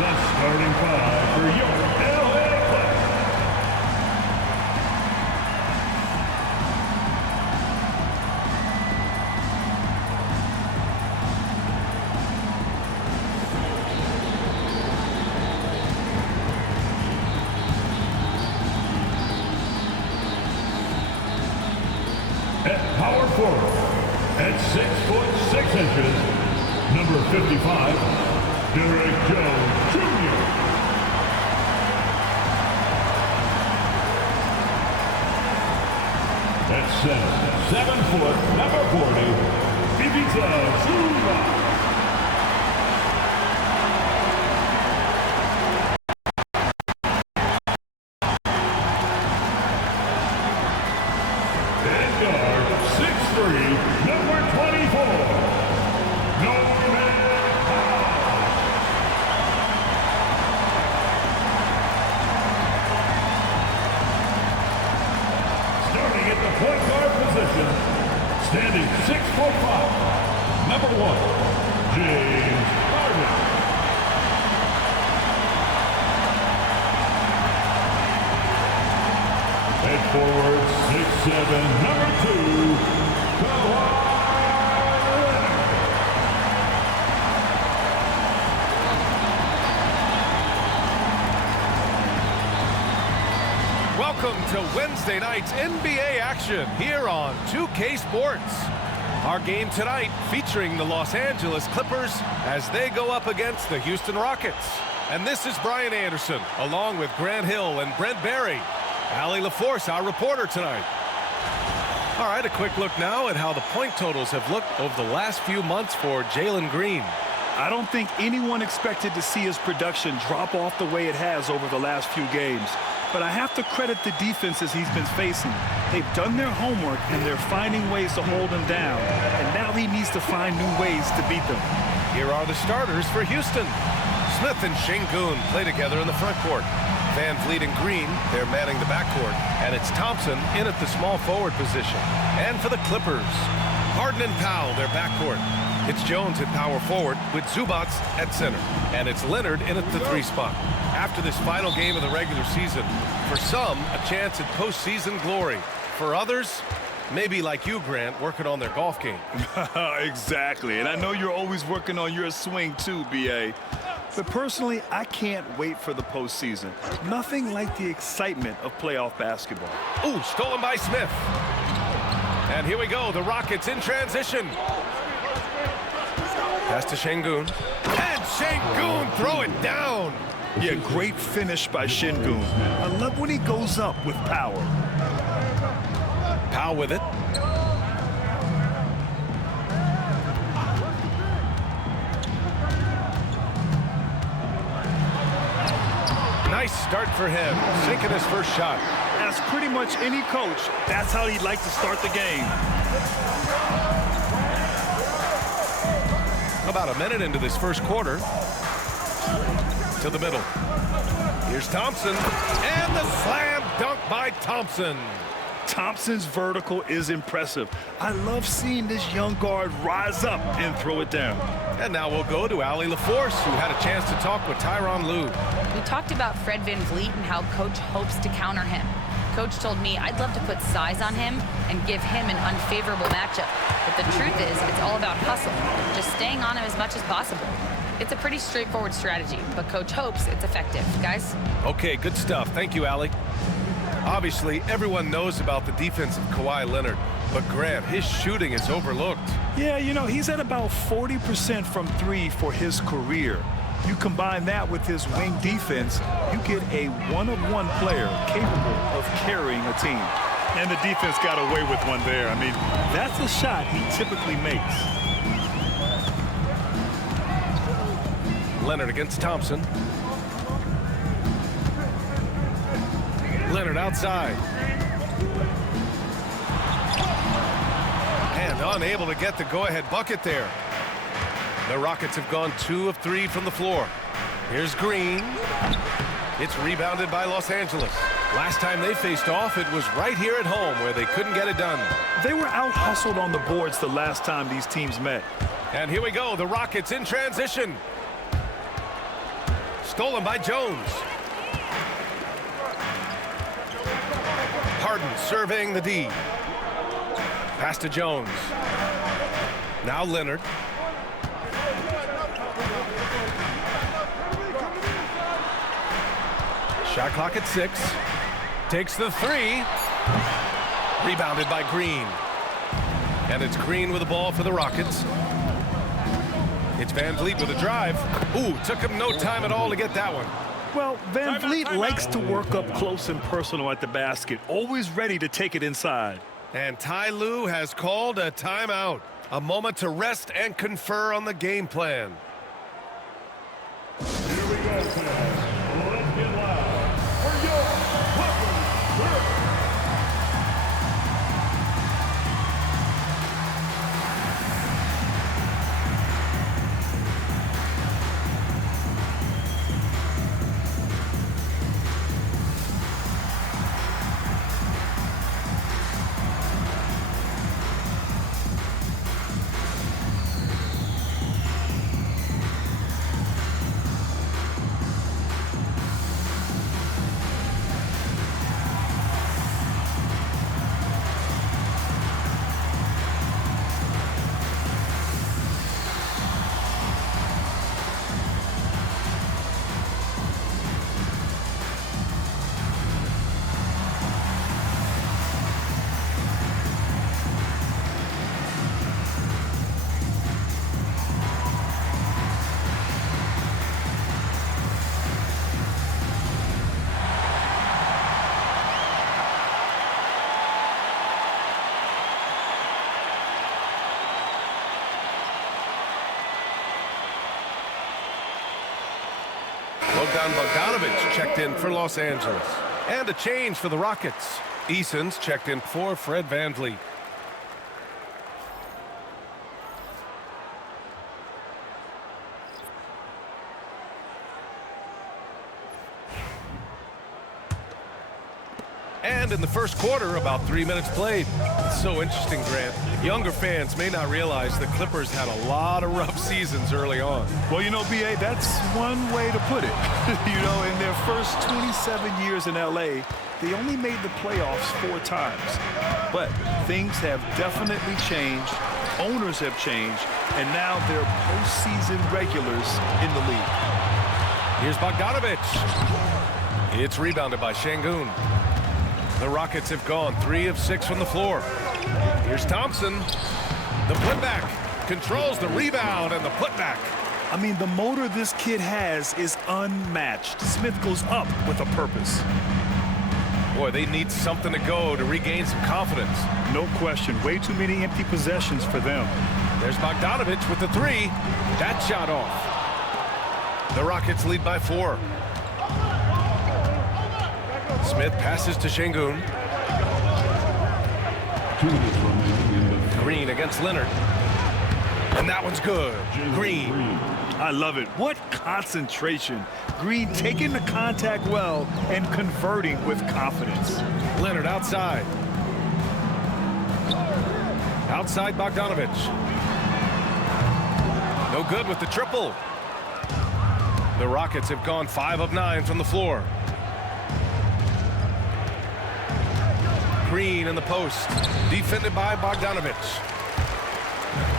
The starting five for your LA Clippers. At power forward, at 6'6", number 55, Derrick Jones Jr. At center, 7 foot, number 40, Ivica Zubac. At guard, 6'3", number 24, Norman Powell. Starting at the point guard position, standing 6'5", number 1, James Harden. At forward, 6'7", number 2, Kawhi Leonard. Welcome to Wednesday night's NBA action here on 2K Sports. Our game tonight featuring the Los Angeles Clippers as they go up against the Houston Rockets. And this is Brian Anderson, along with Grant Hill and Brent Barry. Allie LaForce, our reporter tonight. All right, a quick look now at how the point totals have looked over the last few months for Jalen Green. I don't think anyone expected to see his production drop off the way it has over the last few games. But I have to credit the defenses he's been facing. They've done their homework, and they're finding ways to hold him down. And now he needs to find new ways to beat them. Here are the starters for Houston. Smith and Şengün play together in the front court. Van Vliet and Green, they're manning the backcourt. And it's Thompson in at the small forward position. And for the Clippers, Harden and Powell, their backcourt. It's Jones at power forward with Zubac at center. And it's Leonard in at the 3 spot. After this final game of the regular season, for some, a chance at postseason glory. For others, maybe like you, Grant, working on their golf game. Exactly, and I know you're always working on your swing too, B.A. But personally, I can't wait for the postseason. Nothing like the excitement of playoff basketball. Ooh, stolen by Smith. And here we go, the Rockets in transition. Pass to Şengün. And Şengün throw it down. Yeah, great finish by Şengün. I love when he goes up with power. Powell with it. Nice start for him, sinking his first shot. As pretty much any coach, that's how he'd like to start the game. About a minute into this first quarter. To the middle. Here's Thompson. And the slam dunk by Thompson. Thompson's vertical is impressive. I love seeing this young guard rise up and throw it down. And now we'll go to Allie LaForce, who had a chance to talk with Tyronn Lue. We talked about Fred VanVleet and how Coach hopes to counter him. Coach told me I'd love to put size on him and give him an unfavorable matchup. But the truth is, it's all about hustle, just staying on him as much as possible. It's a pretty straightforward strategy, but Coach hopes it's effective. Guys? Okay, good stuff. Thank you, Allie. Obviously, everyone knows about the defense of Kawhi Leonard, but Grant, his shooting is overlooked. Yeah, you know, he's at about 40% from 3 for his career. You combine that with his wing defense, you get a one-of-one player capable of carrying a team. And the defense got away with one there. I mean, that's a shot he typically makes. Leonard against Thompson. Leonard outside. And unable to get the go-ahead bucket there. The Rockets have gone 2 of 3 from the floor. Here's Green. It's rebounded by Los Angeles. Last time they faced off, it was right here at home where they couldn't get it done. They were out-hustled on the boards the last time these teams met. And here we go, the Rockets in transition. stolen by Jones. Harden surveying the D. Pass to Jones. Now Leonard. Shot clock at 6. Takes the 3. Rebounded by Green. And it's Green with the ball for the Rockets. It's Van Vliet with a drive. Ooh, took him no time at all to get that one. Well, Van Vliet likes to work up close and personal at the basket, always ready to take it inside. And Ty Lue has called a timeout. A moment to rest and confer on the game plan. Here we go, fans. Let's get loud for your Clippers first. Bogdan Bogdanović checked in for Los Angeles. And a change for the Rockets. Eason's checked in for Fred Van Vliet. And in the first quarter, about 3 minutes played. It's so interesting, Grant. Younger fans may not realize the Clippers had a lot of rough seasons early on. Well, you know, B.A., that's one way to put it. You know, in their first 27 years in L.A., they only made the playoffs 4 times. But things have definitely changed. Owners have changed. And now they're postseason regulars in the league. Here's Bogdanović. It's rebounded by Şengün. The Rockets have gone 3 of 6 from the floor. Here's Thompson. The putback. Controls the rebound and the putback. I mean, the motor this kid has is unmatched. Smith goes up with a purpose. Boy, they need something to go to regain some confidence. No question. Way too many empty possessions for them. There's Bogdanović with the 3. That shot off. The Rockets lead by 4. Smith passes to Şengün. Green against Leonard. And that one's good. Green. I love it. What concentration. Green taking the contact well and converting with confidence. Leonard outside. Outside Bogdanović. No good with the triple. The Rockets have gone 5 of 9 from the floor. Green in the post, defended by Bogdanović.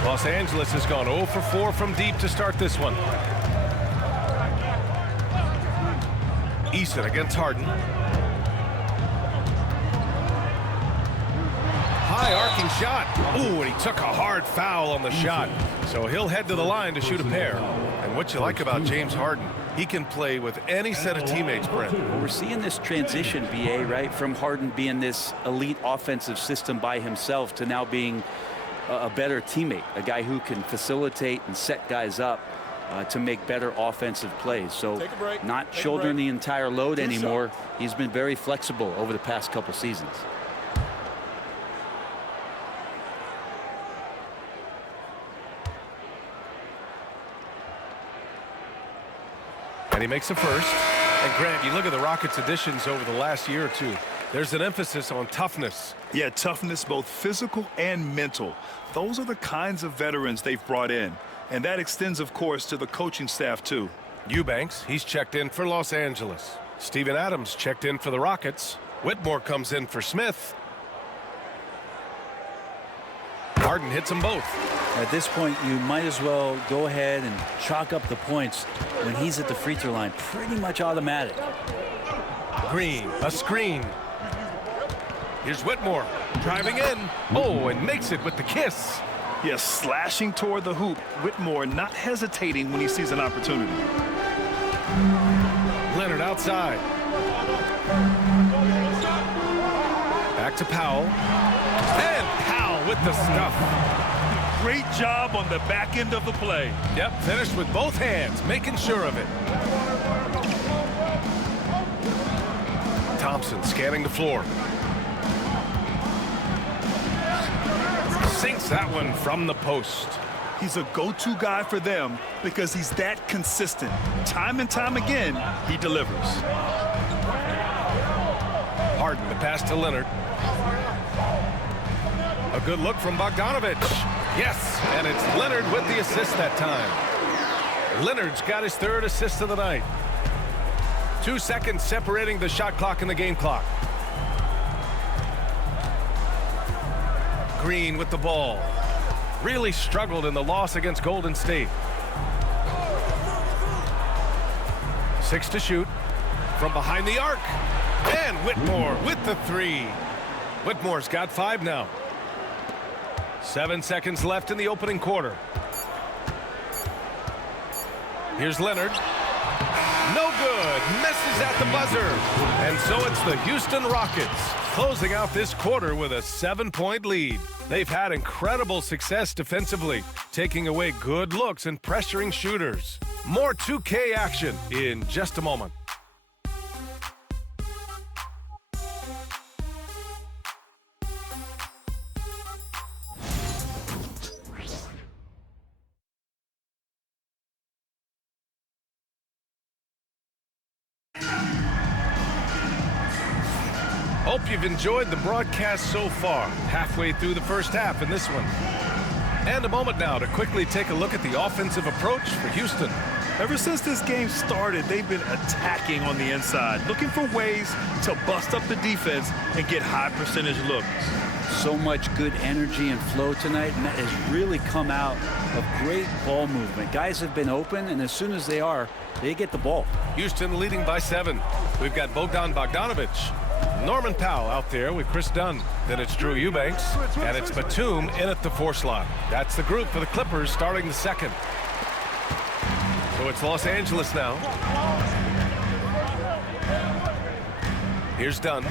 Los Angeles has gone 0 for 4 from deep to start this one. Eason against Harden. High arcing shot. Ooh, and he took a hard foul on the shot. So he'll head to the line to shoot a pair. And what you like about James Harden, he can play with any set of teammates, Brent. Well, we're seeing this transition, BA, right, from Harden being this elite offensive system by himself to now being a better teammate, a guy who can facilitate and set guys up to make better offensive plays. So not shouldering the entire load anymore. He's been very flexible over the past couple seasons. And he makes a first. And Grant, you look at the Rockets' additions over the last year or two. There's an emphasis on toughness. Yeah, toughness, both physical and mental. Those are the kinds of veterans they've brought in. And that extends, of course, to the coaching staff, too. Eubanks, he's checked in for Los Angeles. Steven Adams checked in for the Rockets. Whitmore comes in for Smith. Harden hits them both. At this point, you might as well go ahead and chalk up the points when he's at the free throw line. Pretty much automatic. Green, a screen. Here's Whitmore, driving in. Oh, and makes it with the kiss. Yes, slashing toward the hoop. Whitmore not hesitating when he sees an opportunity. Leonard outside. Back to Powell. And Powell with the stuff. Great job on the back end of the play. Yep, finished with both hands, making sure of it. Thompson scanning the floor. Sinks that one from the post. He's a go-to guy for them because he's that consistent. Time and time again, he delivers. Harden, the pass to Leonard. A good look from Bogdanovich. Yes, and it's Leonard with the assist that time. Leonard's got his third assist of the night. 2 seconds separating the shot clock and the game clock. Green with the ball. Really struggled in the loss against Golden State. 6 to shoot from behind the arc. And Whitmore with the 3. Whitmore's got 5 now. 7 seconds left in the opening quarter. Here's Leonard. No good. Misses at the buzzer. And so it's the Houston Rockets closing out this quarter with a 7-point lead. They've had incredible success defensively, taking away good looks and pressuring shooters. More 2K action in just a moment. Hope you've enjoyed the broadcast so far. Halfway through the first half in this one. And a moment now to quickly take a look at the offensive approach for Houston. Ever since this game started, they've been attacking on the inside, looking for ways to bust up the defense and get high percentage looks. So much good energy and flow tonight, and that has really come out of great ball movement. Guys have been open, and as soon as they are, they get the ball. Houston leading by 7. We've got Bogdan Bogdanovich. Norman Powell out there with Chris Dunn. Then it's Drew Eubanks, and it's Batum in at the 4 slot. That's the group for the Clippers starting the second. So it's Los Angeles now. Here's Dunn.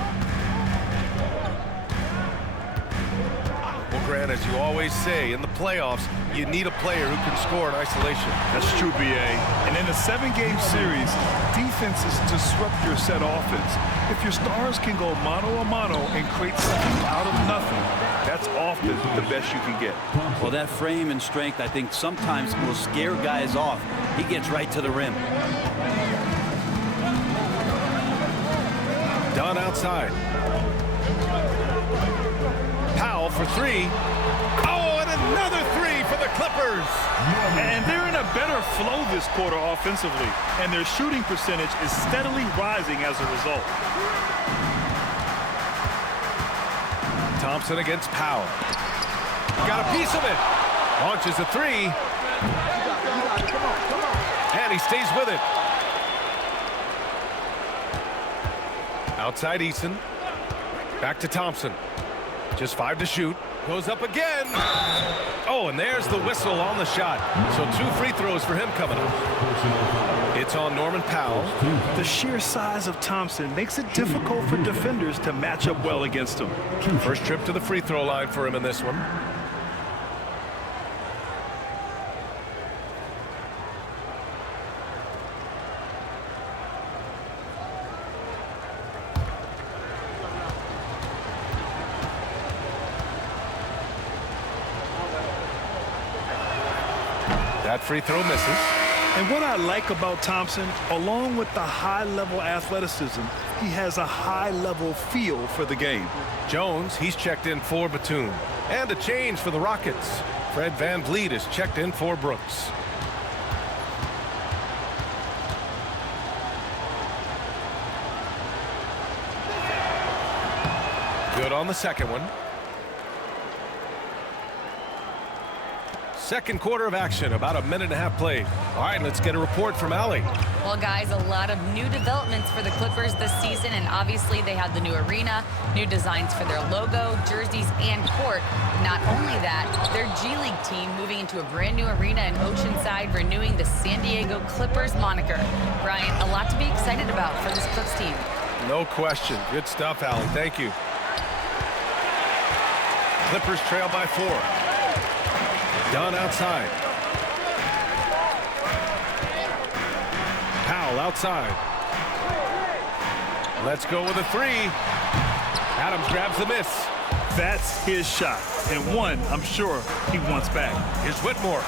Well, Grant, as you always say, in the playoffs, you need a player who can score in isolation. That's true, B.A. And in a 7-game series, defenses disrupt your set offense. If your stars can go mano-a-mano and create something out of nothing, that's often the best you can get. Well, that frame and strength, I think, sometimes will scare guys off. He gets right to the rim. Dunn outside. Powell for 3. Oh, and another 3 for the Clippers. And they're in a better flow this quarter offensively, and their shooting percentage is steadily rising as a result. Thompson against Powell. Got a piece of it. Launches a 3. And he stays with it. Outside Eason. Back to Thompson. Just 5 to shoot. Goes up again. Oh, and there's the whistle on the shot. So 2 free throws for him coming up. It's on Norman Powell. The sheer size of Thompson makes it difficult for defenders to match up well against him. First trip to the free throw line for him in this one. That free throw misses. And what I like about Thompson, along with the high-level athleticism, he has a high-level feel for the game. Jones, he's checked in for Batum. And a change for the Rockets. Fred VanVleet is checked in for Brooks. Good on the second one. Second quarter of action, about a minute and a half played. All right, let's get a report from Allie. Well, guys, a lot of new developments for the Clippers this season, and obviously they had the new arena, new designs for their logo, jerseys, and court. Not only that, their G League team moving into a brand new arena in Oceanside, renewing the San Diego Clippers moniker. Brian, a lot to be excited about for this Clips team. No question. Good stuff, Allie. Thank you. Clippers trail by 4. Dunn outside. Powell outside. Let's go with a 3. Adams grabs the miss. That's his shot, and one I'm sure he wants back. Here's Whitmore.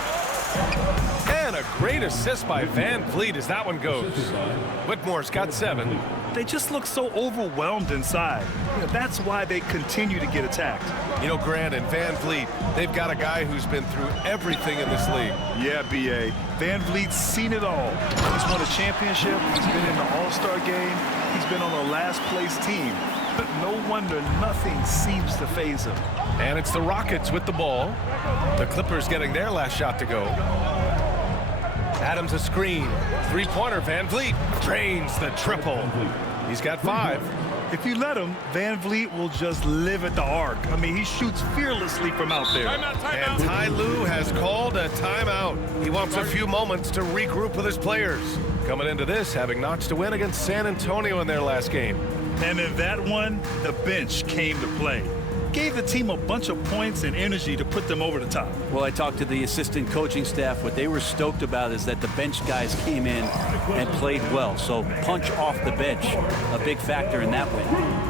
And a great assist by Van Vliet as that one goes. Whitmore's got 7. They just look so overwhelmed inside. That's why they continue to get attacked. You know, Grant and Van Vliet, they've got a guy who's been through everything in this league. Yeah, B.A. Van Vliet's seen it all. He's won a championship. He's been in the All-Star game. He's been on a last-place team. But no wonder nothing seems to faze him. And it's the Rockets with the ball. The Clippers getting their last shot to go. Adams a screen. 3-pointer. Van Vliet drains the triple. He's got 5. If you let him, Van Vliet will just live at the arc. I mean, he shoots fearlessly from out there. And Ty Lue has called a timeout. He wants a few moments to regroup with his players. Coming into this, having notched a win against San Antonio in their last game. And in that one, the bench came to play. Gave the team a bunch of points and energy to put them over the top. Well, I talked to the assistant coaching staff. What they were stoked about is that the bench guys came in and played well. So punch off the bench, a big factor in that win.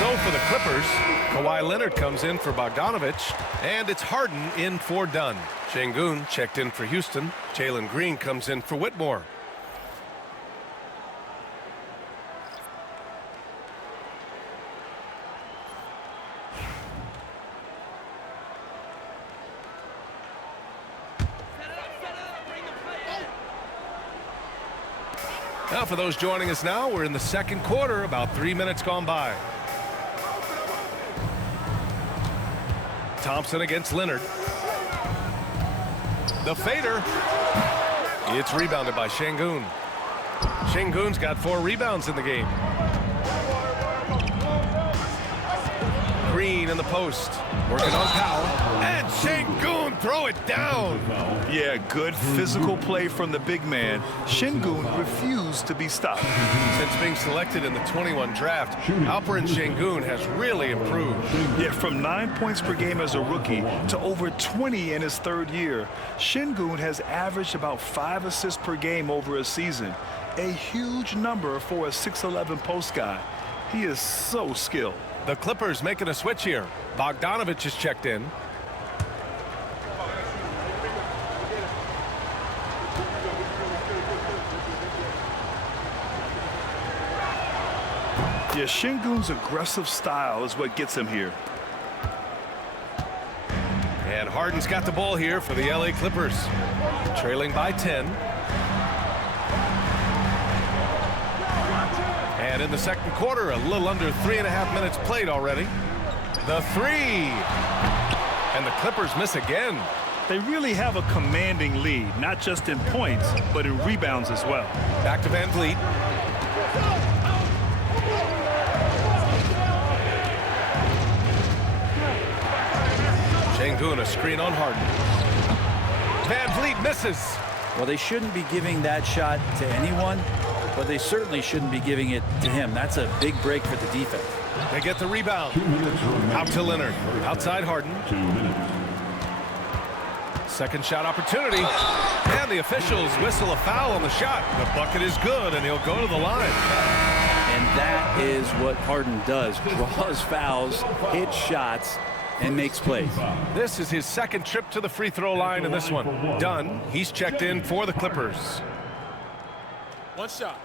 So for the Clippers, Kawhi Leonard comes in for Bogdanovich, and it's Harden in for Dunn. Şengün checked in for Houston. Jalen Green comes in for Whitmore. Now for those joining us now, we're in the second quarter, about 3 minutes gone by. Thompson against Leonard. The fader. It's rebounded by Şengün. Şengün's got 4 rebounds in the game. Green in the post. Working on Powell. And Şengün throw it down. Yeah, good physical play from the big man. Şengün refused to be stopped. Since being selected in the 21 draft, Alperen Şengün has really improved. Yeah, from 9 points per game as a rookie to over 20 in his third year, Şengün has averaged about 5 assists per game over a season. A huge number for a 6'11" post guy. He is so skilled. The Clippers making a switch here. Bogdanovich is checked in. Yeah, Şengün's aggressive style is what gets him here. And Harden's got the ball here for the LA Clippers. Trailing by 10. And in the second quarter, a little under 3.5 minutes played already. The 3. And the Clippers miss again. They really have a commanding lead, not just in points, but in rebounds as well. Back to Van Vliet. Şengün, a screen on Harden. Van Vliet misses. Well, they shouldn't be giving that shot to anyone, but they certainly shouldn't be giving it to him. That's a big break for the defense. They get the rebound. 2 minutes remaining. Out to Leonard. Outside Harden. 2 minutes. Second shot opportunity. And the officials whistle a foul on the shot. The bucket is good, and he'll go to the line. And that is what Harden does. Draws fouls, hits shots, and makes plays. This is his second trip to the free throw line in this one. Done. He's checked in for the Clippers. One shot.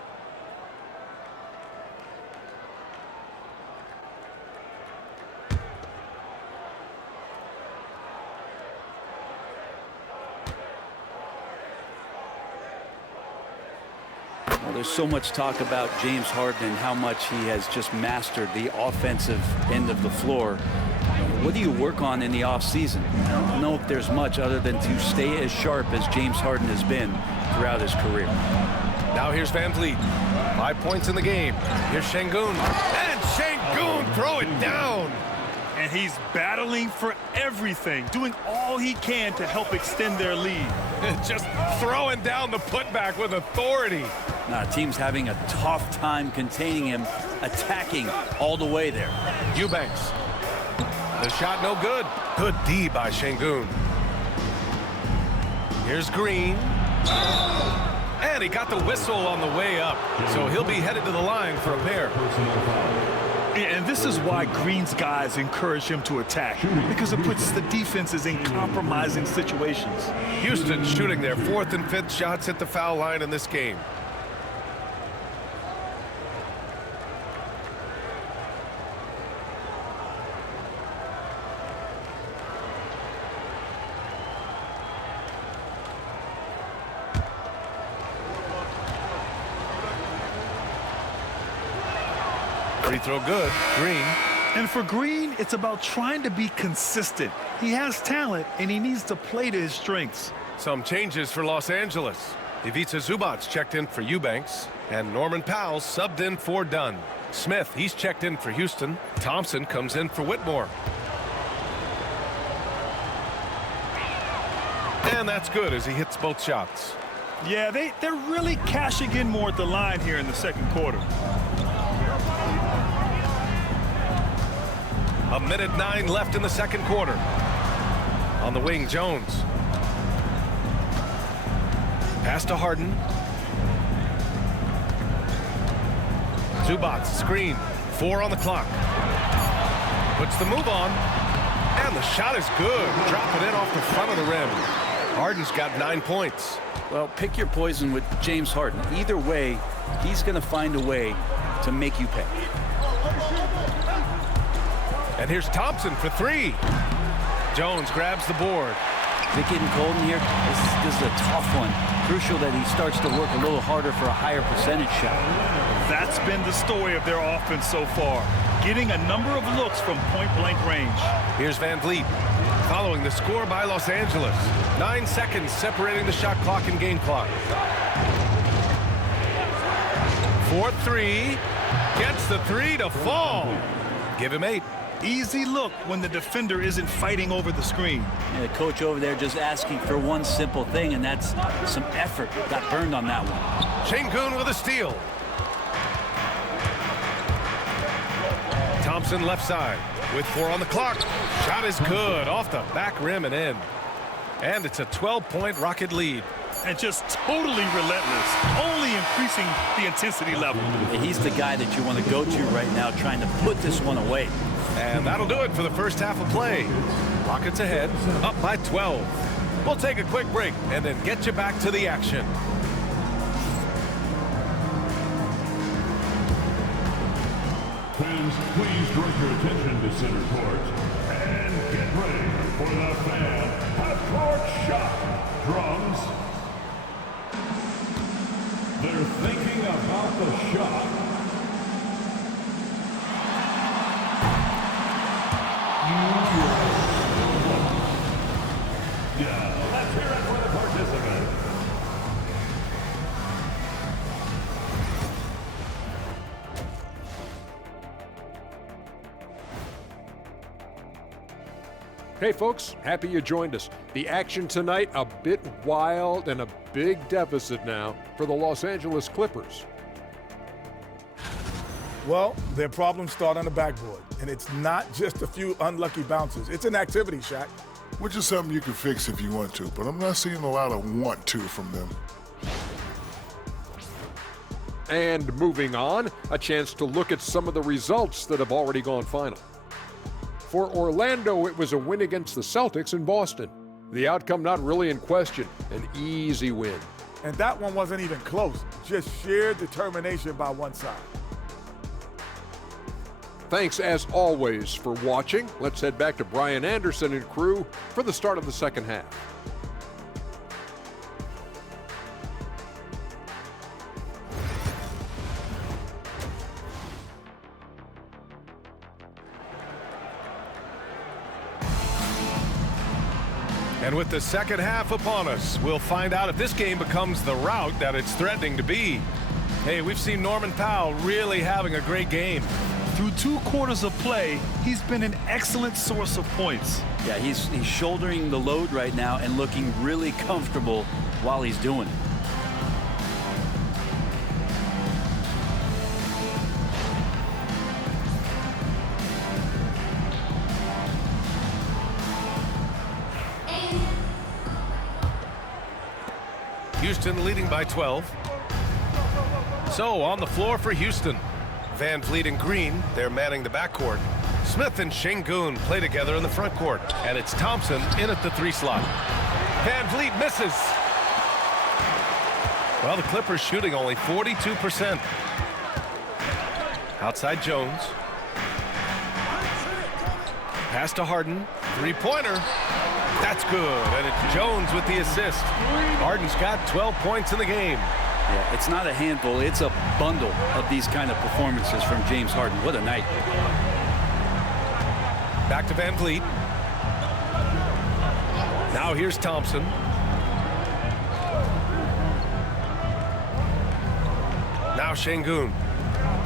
Well, there's so much talk about James Harden and how much he has just mastered the offensive end of the floor. What do you work on in the offseason? I don't know if there's much other than to stay as sharp as James Harden has been throughout his career. Now here's Van Vliet. 5 points in the game. Here's Şengün. And Şengün throw it down. And he's battling for everything, doing all he can to help extend their lead. Just throwing down the putback with authority. Now, team's having a tough time containing him, attacking all the way there. Eubanks. The shot no good. Good D by Şengün. Here's Green. And he got the whistle on the way up. So he'll be headed to the line for a pair. And this is why Green's guys encourage him to attack, because it puts the defenses in compromising situations. Houston shooting their 4th and 5th shots at the foul line in this game. Free throw good. Green. And for Green, it's about trying to be consistent. He has talent, and he needs to play to his strengths. Some changes for Los Angeles. Ivica Zubac checked in for Eubanks, and Norman Powell subbed in for Dunn. Smith, he's checked in for Houston. Thompson comes in for Whitmore. And that's good as he hits both shots. Yeah, they're really cashing in more at the line here in the second quarter. 1:09 left in the second quarter. On the wing, Jones. Pass to Harden. Zubac, screen. 4 on the clock. Puts the move on. And the shot is good. Drop it in off the front of the rim. Harden's got 9 points. Well, pick your poison with James Harden. Either way, he's going to find a way to make you pay. And here's Thompson for 3. Jones grabs the board. Is it getting cold in here? This is a tough one. Crucial that he starts to work a little harder for a higher percentage shot. That's been the story of their offense so far, getting a number of looks from point-blank range. Here's Van Vliet, following the score by Los Angeles. 9 seconds separating the shot clock and game clock. 4-3, gets the 3 to fall. Give him 8. Easy look when the defender isn't fighting over the screen. Yeah, the coach over there just asking for one simple thing, and that's some effort. Got burned on that one. Şengün with a steal. Thompson left side with 4 on the clock. Shot is good off the back rim and in. And it's a 12-point Rocket lead. And just totally relentless, only increasing the intensity level. Yeah, he's the guy that you want to go to right now, trying to put this one away. And that'll do it for the first half of play. Rockets ahead, up by 12. We'll take a quick break and then get you back to the action. Fans, please direct your attention to center court and get ready for the fan half-court shot. Drums. They're thinking about the shot. Yeah. Hey folks, happy you joined us. The action tonight a bit wild and a big deficit now for the Los Angeles Clippers. Well, their problems start on the backboard, and it's not just a few unlucky bounces. It's an activity, Shaq. Which is something you can fix if you want to, but I'm not seeing a lot of want to from them. And moving on, a chance to look at some of the results that have already gone final. For Orlando, it was a win against the Celtics in Boston. The outcome not really in question, an easy win. And that one wasn't even close, just sheer determination by one side. Thanks as always for watching. Let's head back to Brian Anderson and crew for the start of the second half. And with the second half upon us, we'll find out if this game becomes the rout that it's threatening to be. Hey, we've seen Norman Powell really having a great game. Through 2 quarters of play, he's been an excellent source of points. Yeah, he's shouldering the load right now and looking really comfortable while he's doing it. Houston leading by 12. So on the floor for Houston. Van Vliet and Green, they're manning the backcourt. Smith and Şengün play together in the front court. And it's Thompson in at the 3 slot. Van Vliet misses. Well, the Clippers shooting only 42%. Outside Jones. Pass to Harden. 3-pointer. That's good. And it's Jones with the assist. Harden's got 12 points in the game. Yeah, it's not a handful, it's a bundle of these kind of performances from James Harden. What a night. Back to Van Vliet. Now here's Thompson. Now Şengün.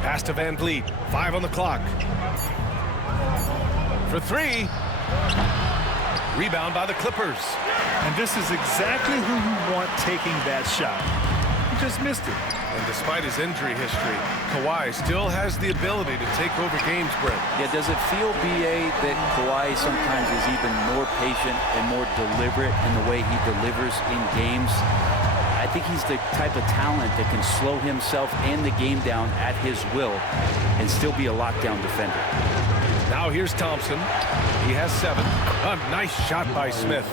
Pass to Van Vliet. 5 on the clock. For 3. Rebound by the Clippers. And this is exactly who you want taking that shot. He just missed it. And despite his injury history, Kawhi still has the ability to take over games, Brent. Yeah, does it feel, B.A., that Kawhi sometimes is even more patient and more deliberate in the way he delivers in games? I think he's the type of talent that can slow himself and the game down at his will and still be a lockdown defender. Now here's Thompson. He has 7. A nice shot by Smith.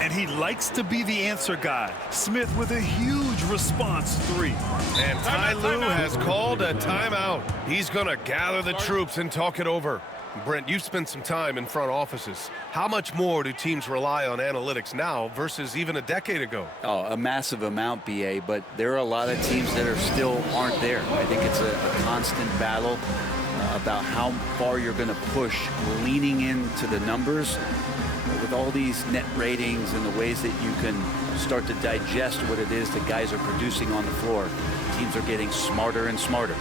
And he likes to be the answer guy. Smith with a huge response 3. And Ty Lue has called a timeout. He's going to gather the troops and talk it over. Brent, you've spent some time in front offices. How much more do teams rely on analytics now versus even a decade ago? Oh, a massive amount, B.A., but there are a lot of teams that are still aren't there. I think it's a constant battle about how far you're going to push, leaning into the numbers with all these net ratings and the ways that you can start to digest what it is that guys are producing on the floor. Teams are getting smarter and smarter.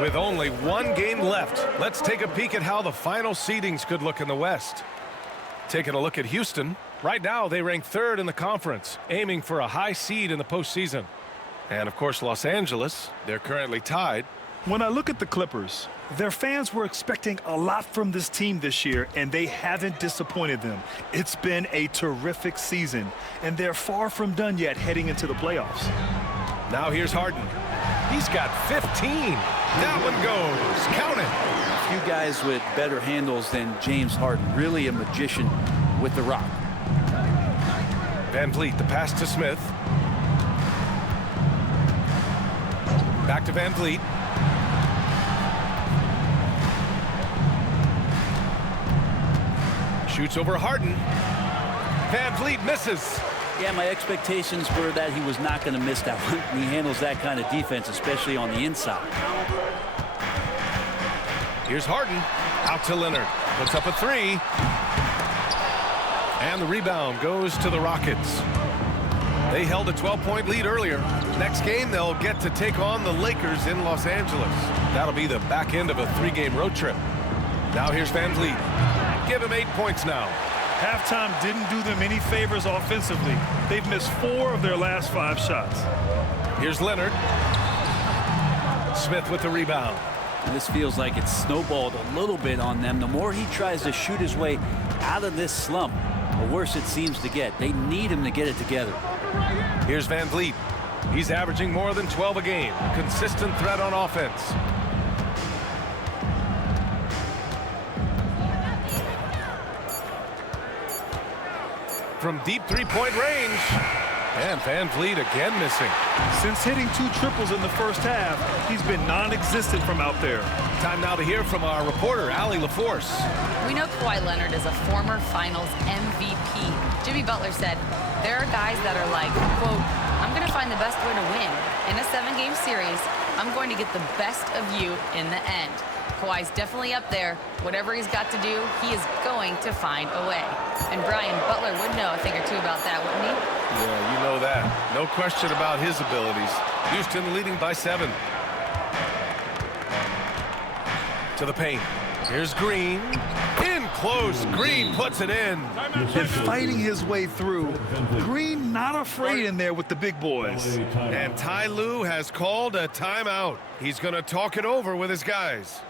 With only 1 game left, let's take a peek at how the final seedings could look in the West. Taking a look at Houston, right now they rank 3rd in the conference, aiming for a high seed in the postseason. And of course, Los Angeles, they're currently tied. When I look at the Clippers, their fans were expecting a lot from this team this year, and they haven't disappointed them. It's been a terrific season, and they're far from done yet heading into the playoffs. Now here's Harden. He's got 15. That one goes. Count it. A few guys with better handles than James Harden. Really a magician with the rock. Van Vliet, the pass to Smith. Back to Van Vliet. Shoots over Harden. Van Vliet misses. Yeah, my expectations were that he was not going to miss that one. He handles that kind of defense, especially on the inside. Here's Harden. Out to Leonard. Puts up a three. And the rebound goes to the Rockets. They held a 12-point lead earlier. Next game, they'll get to take on the Lakers in Los Angeles. That'll be the back end of a 3-game road trip. Now here's Van Vliet. Give him 8 points now. Halftime didn't do them any favors offensively. They've missed 4 of their last 5 shots. Here's Leonard. Smith with the rebound. And this feels like it's snowballed a little bit on them. The more he tries to shoot his way out of this slump, the worse it seems to get. They need him to get it together. Here's Van Vliet. He's averaging more than 12 a game. Consistent threat on offense. From deep three-point range. And Van Vliet again missing. Since hitting 2 triples in the first half, he's been non-existent from out there. Time now to hear from our reporter, Allie LaForce. We know Kawhi Leonard is a former Finals MVP. Jimmy Butler said, there are guys that are like, quote, I'm going to find the best way to win. In a 7-game series, I'm going to get the best of you in the end. Kawhi's definitely up there. Whatever he's got to do, he is going to find a way. And Brian, Butler would know a thing or two about that, wouldn't he? Yeah, you know that. No question about his abilities. Houston leading by 7. To the paint. Here's Green. In close. Green puts it in. Been fighting his way through. Green not afraid in there with the big boys. And Ty Lue has called a timeout. He's going to talk it over with his guys.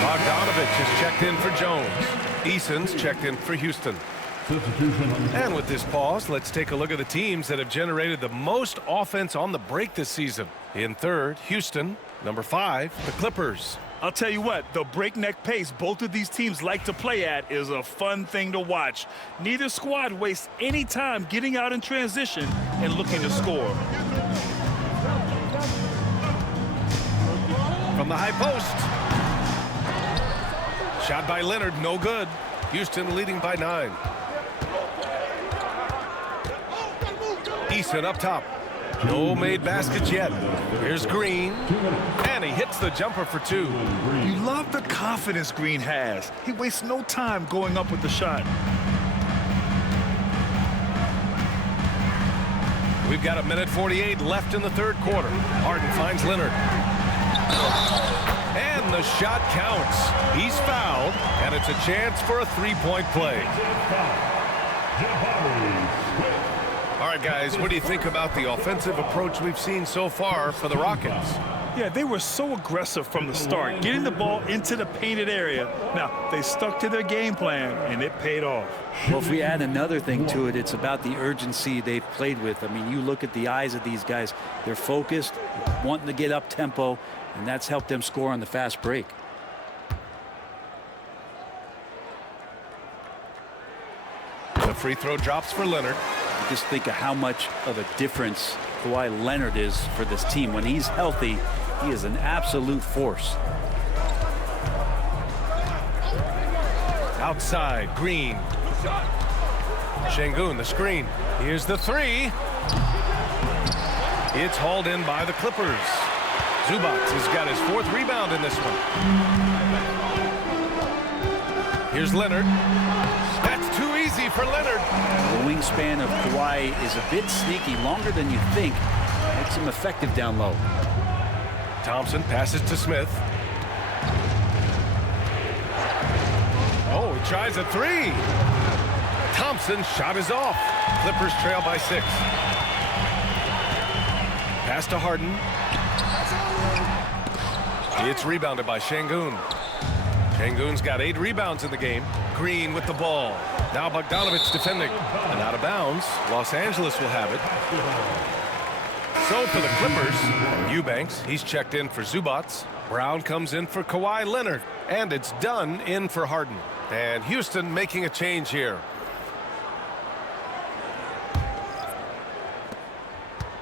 Bogdanovich has checked in for Jones. Eason's checked in for Houston. And with this pause, let's take a look at the teams that have generated the most offense on the break this season. In third, Houston. Number 5, the Clippers. I'll tell you what, the breakneck pace both of these teams like to play at is a fun thing to watch. Neither squad wastes any time getting out in transition and looking to score. From the high post. Shot by Leonard, no good. Houston leading by 9. Eason up top. No made baskets yet. Here's Green. And he hits the jumper for 2. You love the confidence Green has. He wastes no time going up with the shot. We've got 1:48 left in the third quarter. Harden finds Leonard. And the shot counts. He's fouled, and it's a chance for a 3-point play. All right, guys, what do you think about the offensive approach we've seen so far for the Rockets? Yeah, they were so aggressive from the start, getting the ball into the painted area. Now, they stuck to their game plan, and it paid off. Well, if we add another thing to it, it's about the urgency they've played with. I mean, you look at the eyes of these guys. They're focused, wanting to get up tempo, and that's helped them score on the fast break. The free throw drops for Leonard. Just think of how much of a difference Kawhi Leonard is for this team. When he's healthy, he is an absolute force. Outside, Green. Şengün, the screen. Here's the three. It's hauled in by the Clippers. Zubac has got his 4th rebound in this one. Here's Leonard. That's too easy for Leonard. The wingspan of Kawhi is a bit sneaky, longer than you think. Makes him effective down low. Thompson passes to Smith. Oh, he tries a three. Thompson's shot is off. Clippers trail by 6. Pass to Harden. It's rebounded by Şengün. Şengün's got 8 rebounds in the game. Green with the ball. Now Bogdanović defending. And out of bounds. Los Angeles will have it. So for the Clippers, Eubanks, he's checked in for Zubac. Brown comes in for Kawhi Leonard. And it's Dunn in for Harden. And Houston making a change here.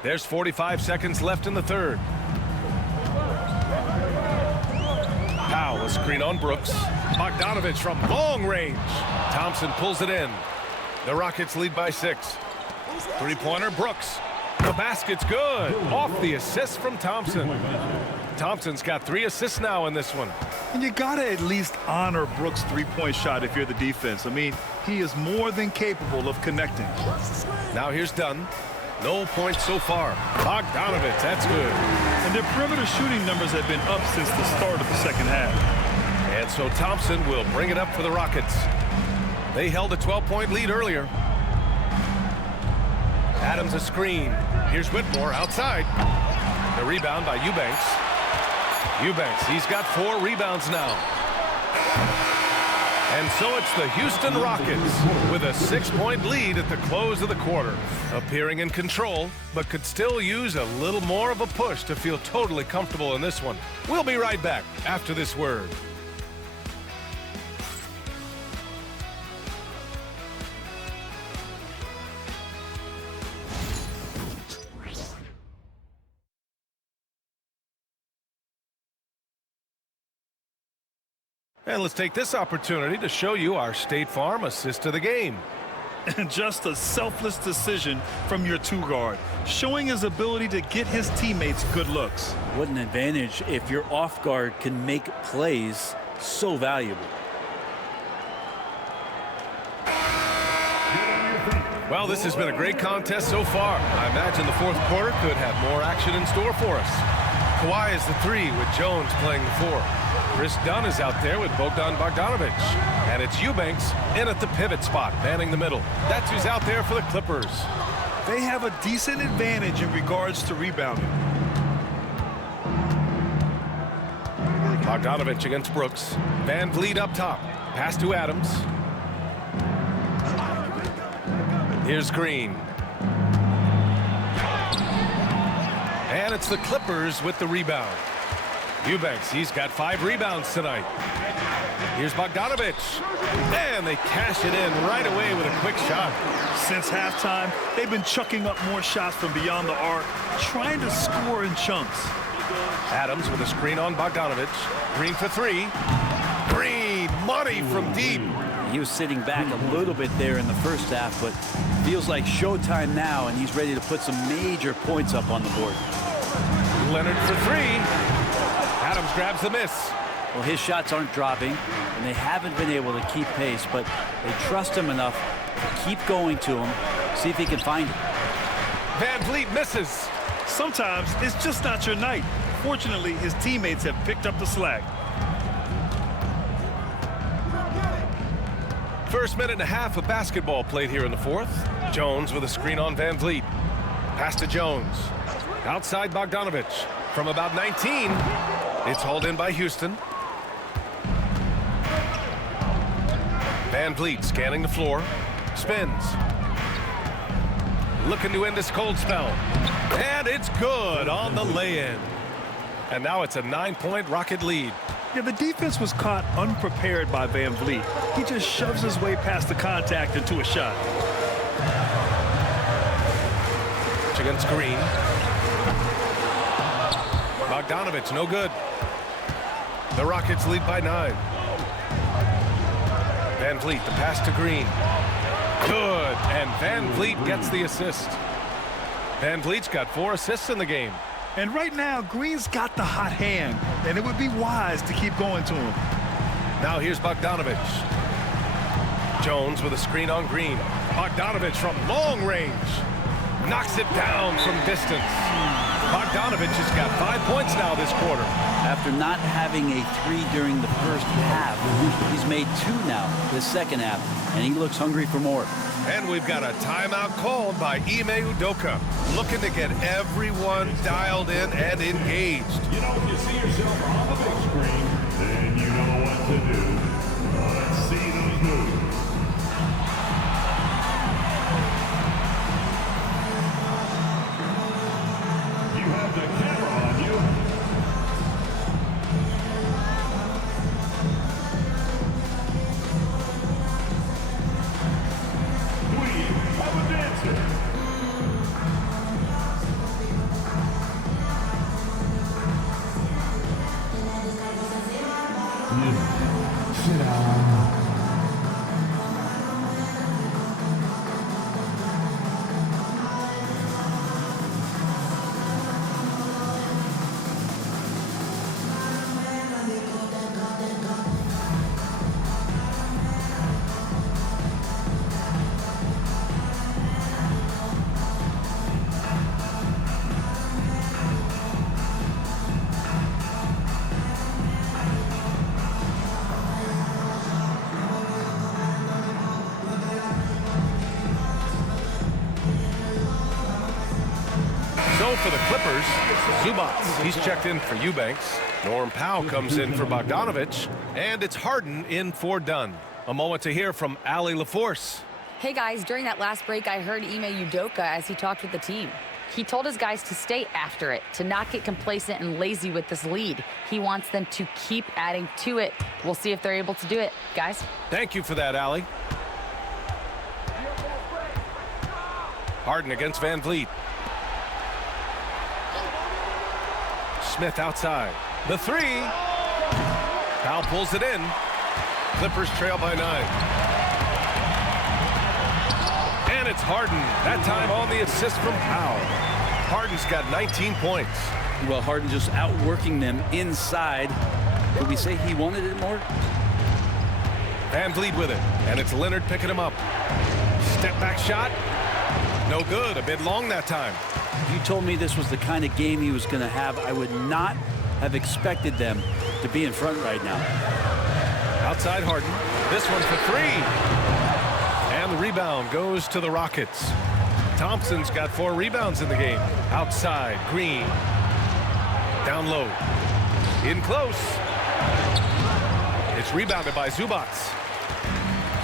There's 45 seconds left in the third. Powell, a screen on Brooks. Bogdanović from long range. Thompson pulls it in. The Rockets lead by 6. Three-pointer, Brooks. The basket's good. Off the assist from Thompson. Thompson's got 3 assists now in this one. And you got to at least honor Brooks' three-point shot if you're the defense. I mean, he is more than capable of connecting. Now here's Dunn. No points so far. Bogdanović, that's good. And their perimeter shooting numbers have been up since the start of the second half. And so Thompson will bring it up for the Rockets. They held a 12-point lead earlier. Adams a screen. Here's Whitmore outside. The rebound by Eubanks. Eubanks, he's got 4 rebounds now. And so it's the Houston Rockets with a 6-point lead at the close of the quarter. Appearing in control, but could still use a little more of a push to feel totally comfortable in this one. We'll be right back after this word. And let's take this opportunity to show you our State Farm assist of the game. And just a selfless decision from your 2-guard, showing his ability to get his teammates good looks. What an advantage if your off guard can make plays so valuable. Well, this has been a great contest so far. I imagine the 4th quarter could have more action in store for us. Kawhi is the 3 with Jones playing the 4. Chris Dunn is out there with Bogdan Bogdanović. And it's Eubanks in at the pivot spot, manning the middle. That's who's out there for the Clippers. They have a decent advantage in regards to rebounding. Bogdanović against Brooks. Van Vliet up top. Pass to Adams. Here's Green. And it's the Clippers with the rebound. Eubanks, he's got 5 rebounds tonight. Here's Bogdanović. And they cash it in right away with a quick shot. Since halftime, they've been chucking up more shots from beyond the arc, trying to score in chunks. Adams with a screen on Bogdanović. Green for 3. Green, money from deep. He was sitting back a little bit there in the first half, but feels like showtime now, and he's ready to put some major points up on the board. Leonard for 3. Adams grabs the miss. Well, his shots aren't dropping, and they haven't been able to keep pace, but they trust him enough to keep going to him, see if he can find it. Van Vliet misses. Sometimes it's just not your night. Fortunately, his teammates have picked up the slack. First minute and a half of basketball played here in the 4th. Jones with a screen on Van Vliet. Pass to Jones. Outside Bogdanovich. From about 19. It's hauled in by Houston. Van Vliet scanning the floor. Spins. Looking to end this cold spell. And it's good on the lay-in. And now it's a 9-point Rocket lead. Yeah, the defense was caught unprepared by Van Vliet. He just shoves his way past the contact into a shot. Against Green. Bogdanovich, no good. The Rockets lead by 9. Van Vliet, the pass to Green. Good, and Van Vliet gets the assist. Van Vliet's got 4 assists in the game. And right now, Green's got the hot hand, and it would be wise to keep going to him. Now here's Bogdanovich. Jones with a screen on Green. Bogdanovich from long range. Knocks it down from distance. Bogdanovich has got 5 points now this quarter. After not having a 3 during the first half, he's made 2 now this second half, and he looks hungry for more. And we've got a timeout called by Ime Udoka, looking to get everyone dialed in and engaged. You know, when you see yourself on the big screen, then you know what to do. Let's see those moves. You have the camera on you. We have a dancer. Sit down. So for the Clippers, Zubac, he's checked in for Eubanks. Norm Powell comes in for Bogdanovich. And it's Harden in for Dunn. A moment to hear from Allie LaForce. Hey guys, during that last break, I heard Ime Udoka as he talked with the team. He told his guys to stay after it, to not get complacent and lazy with this lead. He wants them to keep adding to it. We'll see if they're able to do it, guys. Thank you for that, Allie. Harden against Van Vliet. Smith outside. The 3. Powell pulls it in. Clippers trail by 9. And it's Harden. That time on the assist from Powell. Harden's got 19 points. Well, Harden just outworking them inside. Could we say he wanted it more? Van Vliet with it. And it's Leonard picking him up. Step back shot. No good. A bit long that time. If you told me this was the kind of game he was going to have, I would not have expected them to be in front right now. Outside Harden. This one for 3. And the rebound goes to the Rockets. Thompson's got 4 rebounds in the game. Outside, Green. Down low. In close. It's rebounded by Zubac.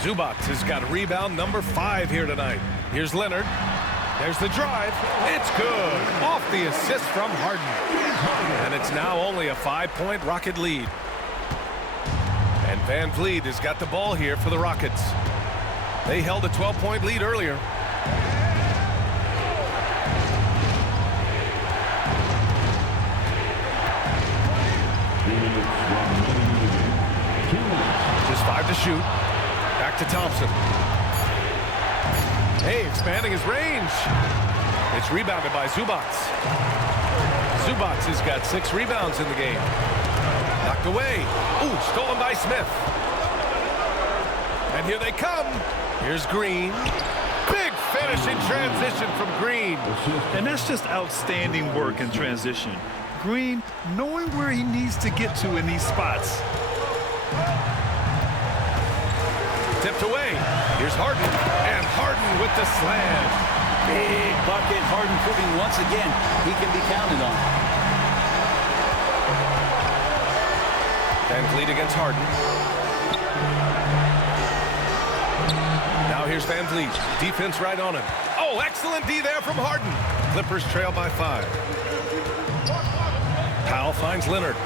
Zubac has got rebound number 5 here tonight. Here's Leonard. There's the drive. It's good. Off the assist from Harden. And it's now only a 5-point Rocket lead. And Van Vliet has got the ball here for the Rockets. They held a 12-point lead earlier. Just 5 to shoot. Back to Thompson. Hey, expanding his range. It's rebounded by Zubac. Zubac has got 6 rebounds in the game. Knocked away. Ooh, stolen by Smith. And here they come. Here's Green. Big finish in transition from Green. And that's just outstanding work in transition. Green knowing where he needs to get to in these spots. stepped away. Here's Harden, and Harden with the slam. Big bucket. Harden proving once again he can be counted on. Van Vliet against Harden. Now here's Van Vliet. Defense right on him. Oh, excellent D there from Harden. Clippers trail by 5. Powell finds Leonard.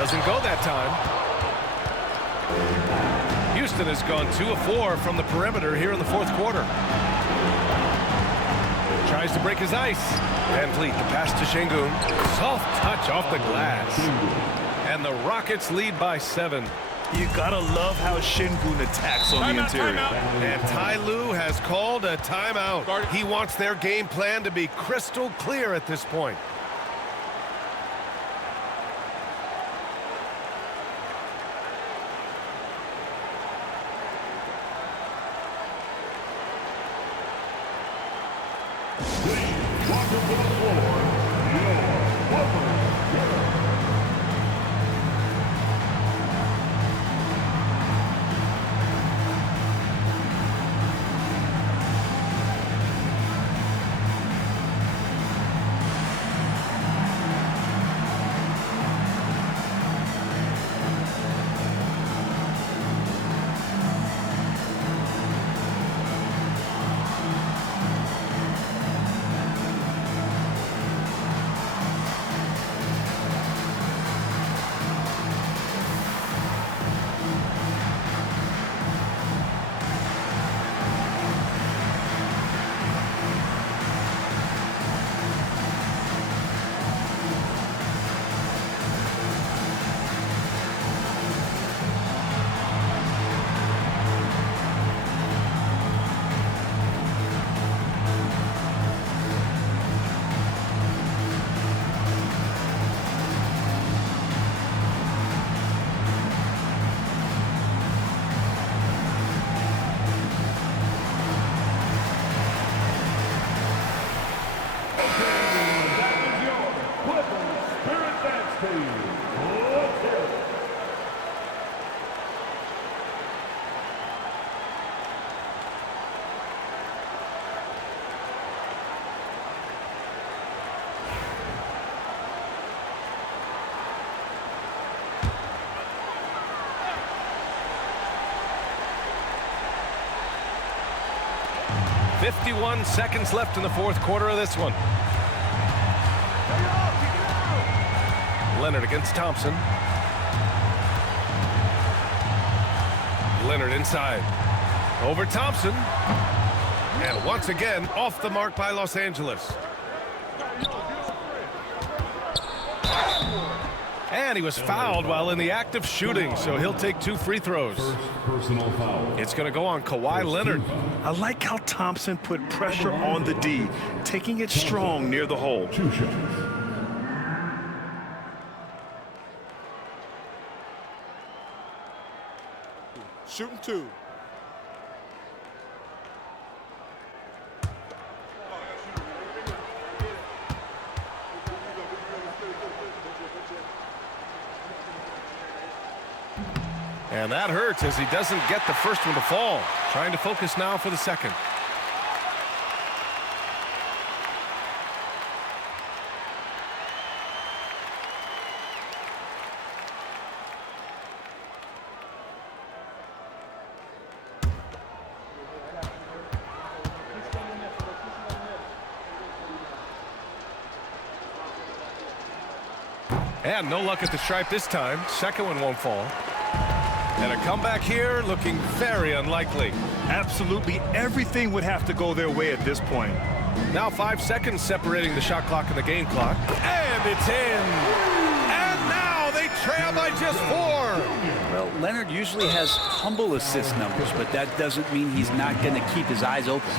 Doesn't go that time. Houston has gone 2 of 4 from the perimeter here in the fourth quarter. Tries to break his ice. Van Vliet, the pass to Şengün. Soft touch off the glass. And the Rockets lead by 7. You gotta love how Şengün attacks on the interior. And Ty Lue has called a timeout. He wants their game plan to be crystal clear at this point. Welcome to the floor, your Clippers. .51 seconds left in the fourth quarter of this one. Leonard against Thompson. Leonard inside. Over Thompson. And once again, off the mark by Los Angeles. And he was fouled while in the act of shooting, so he'll take 2 free throws. First personal foul. It's going to go on Kawhi Leonard. I like how Thompson put pressure on the D, taking it strong near the hole. 2 shots. Shooting 2. And that hurts as he doesn't get the first one to fall. Trying to focus now for the second. And no luck at the stripe this time. Second one won't fall. And a comeback here looking very unlikely. Absolutely everything would have to go their way at this point. Now 5 seconds separating the shot clock and the game clock. And it's in. And now they trail by just 4. Well, Leonard usually has humble assist numbers, but that doesn't mean he's not going to keep his eyes open.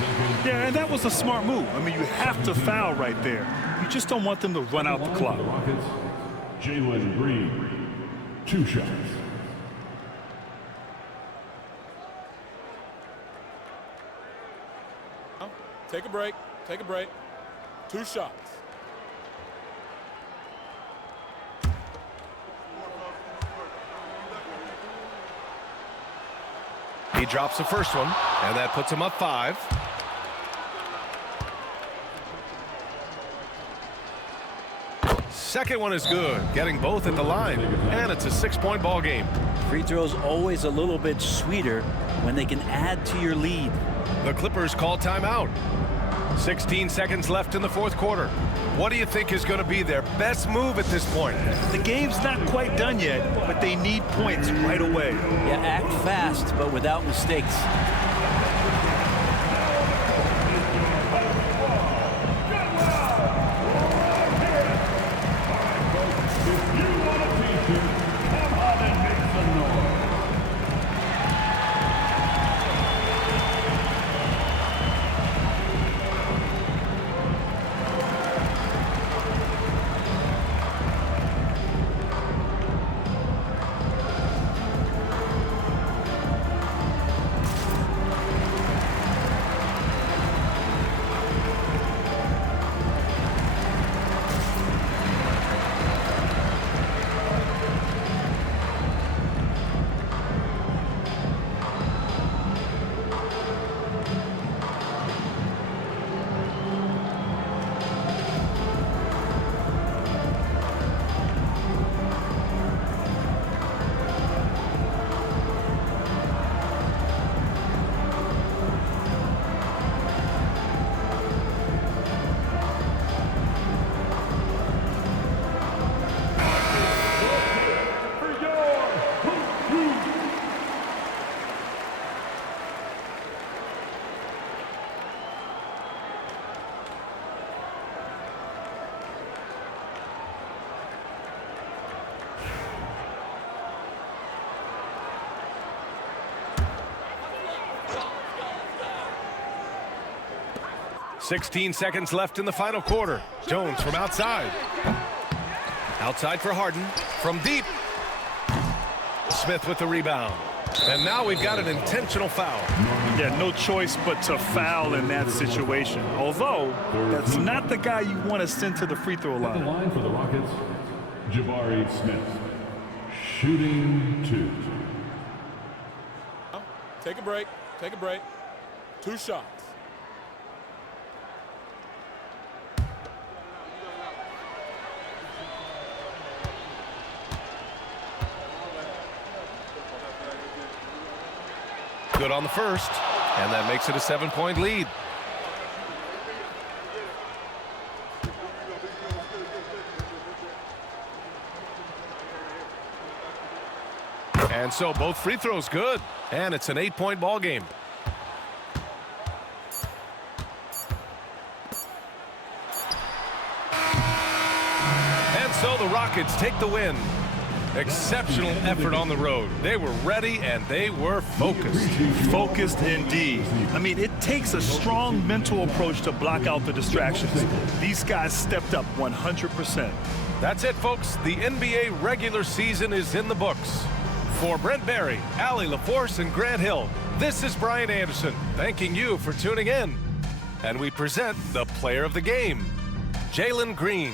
Yeah, and that was a smart move. I mean, you have to foul right there. You just don't want them to run out the clock. Rockets, Jalen Green, 2 shots. Take a break. Take a break. 2 shots. He drops the first one, and that puts him up 5. Second one is good, getting both at the line, and it's a 6-point ball game. Free throws always a little bit sweeter when they can add to your lead. The Clippers call timeout. 16 seconds left in the fourth quarter. What do you think is going to be their best move at this point? The game's not quite done yet, but they need points right away. Yeah, act fast, but without mistakes. .16 seconds left in the final quarter. Jones from outside. Outside for Harden. From deep. Smith with the rebound. And now we've got an intentional foul. Yeah, no choice but to foul in that situation. Although, that's not the guy you want to send to the free throw line. The line for the Rockets, Jabari Smith. Shooting 2. Take a break. Take a break. 2 shots. Good on the first, and that makes it a 7-point lead. And so both free throws good, and it's an 8-point ball game. And so the Rockets take the win. Exceptional effort on the road. They were ready and they were focused. Focused indeed. I mean, it takes a strong mental approach to block out the distractions. These guys stepped up 100%. That's it, folks. The NBA regular season is in the books. For Brent Barry, Allie LaForce, and Grant Hill, this is Brian Anderson thanking you for tuning in. And we present the player of the game, Jalen Green.